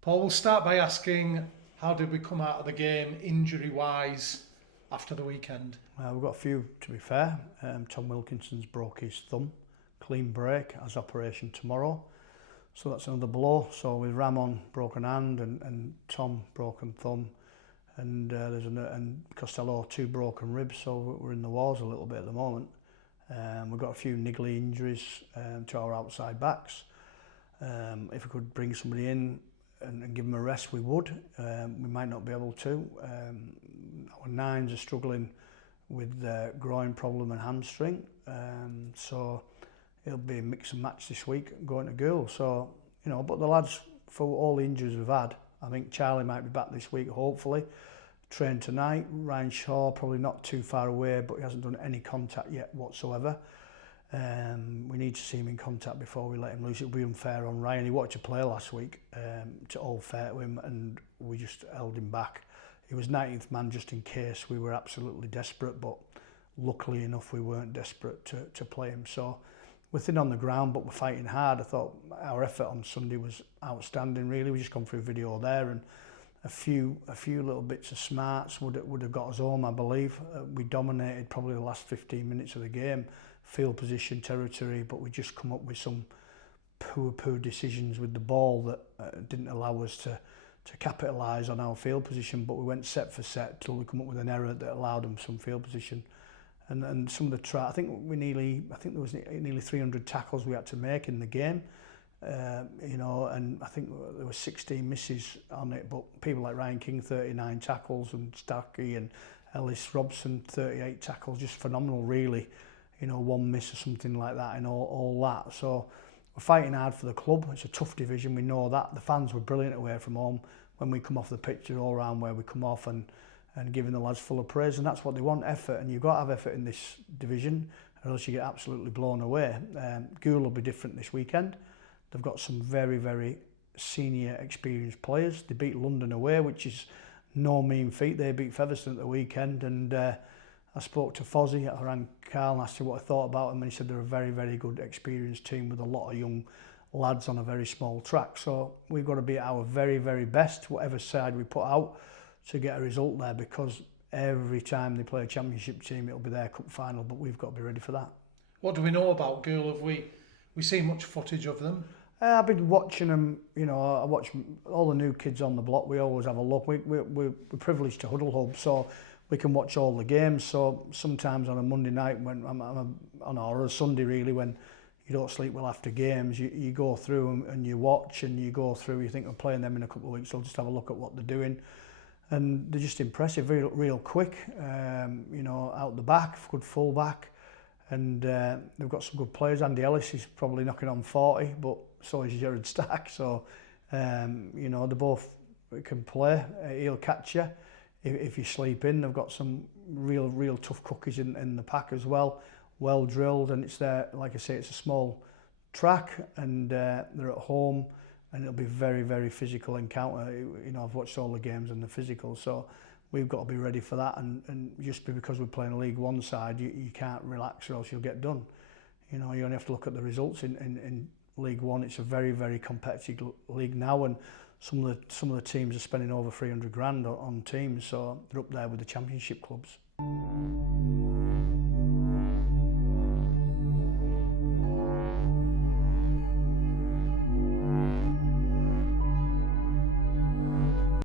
Paul, we'll start by asking, how did we come out of the game injury-wise after the weekend? We've got a few, to be fair. Tom Wilkinson's broke his thumb, clean break, has operation tomorrow. So that's another blow. So with Ramon, broken hand, and Tom, broken thumb, and and Costello, 2 broken ribs, so we're in the wars a little bit at the moment. We've got a few niggly injuries to our outside backs. If we could bring somebody in and give them a rest, we would. We might not be able to. Our nines are struggling with groin problem and hamstring, so it'll be a mix and match this week going to Goole. So, you know, but the lads, for all the injuries we've had, I think Charlie might be back this week, hopefully. Train tonight. Ryan Shaw, probably not too far away, but he hasn't done any contact yet whatsoever. We need to see him in contact before we let him loose. It would be unfair on Ryan. He wanted to play last week, to all fair to him, and we just held him back. He was 19th man just in case we were absolutely desperate, but luckily enough we weren't desperate to play him. So we're thin on the ground, but we're fighting hard. I thought our effort on Sunday was outstanding, really. We just gone through video there, and a few little bits of smarts would have got us home, I believe. We dominated probably the last 15 minutes of the game, field position, territory, but we just come up with some poor decisions with the ball that didn't allow us to capitalise on our field position. But we went set for set till we come up with an error that allowed them some field position. And some of the I think there was nearly 300 tackles we had to make in the game. You know, and I think there were 16 misses on it, but people like Ryan King, 39 tackles, and Starkey and Ellis Robson, 38 tackles, just phenomenal, really. You know, 1 miss or something like that, and all that. So we're fighting hard for the club. It's a tough division, we know that. The fans were brilliant away from home. When we come off the pitch, they're all around where we come off and giving the lads full of praise, and that's what they want, effort. And you've got to have effort in this division, or else you get absolutely blown away. Goole will be different this weekend. They've got some very, very senior, experienced players. They beat London away, which is no mean feat. They beat Featherstone at the weekend, and I spoke to Fozzie. I rang Carl and asked him what I thought about them, and he said they're a very, very good, experienced team with a lot of young lads on a very small track. So we've got to be at our very, very best, whatever side we put out, to get a result there, because every time they play a championship team, it'll be their cup final, but we've got to be ready for that. What do we know about Goole? Have we seen much footage of them? I've been watching them, you know. I watch all the new kids on the block. We always have a look. We're privileged to Huddle Hub, so we can watch all the games. So sometimes on a Monday night, when or a Sunday really, when you don't sleep well after games, you go through and you watch, and you go through, you think we're playing them in a couple of weeks, so I'll just have a look at what they're doing. And they're just impressive, real quick, you know, out the back, good full back. And they've got some good players. Andy Ellis is probably knocking on 40, but so is Jared Stack. So, you know, they both can play. He'll catch you if you sleep in. They've got some real tough cookies in the pack as well. Well drilled, and it's there. Like I say, it's a small track, and they're at home, and it'll be very, very physical encounter. You know, I've watched all the games and the physical, so we've got to be ready for that. And just because we're playing a League One side, you can't relax, or else you'll get done. You know, you only have to look at the results in League One. It's a very, very competitive league now, and some of the teams are spending over 300 grand on teams, so they're up there with the Championship clubs.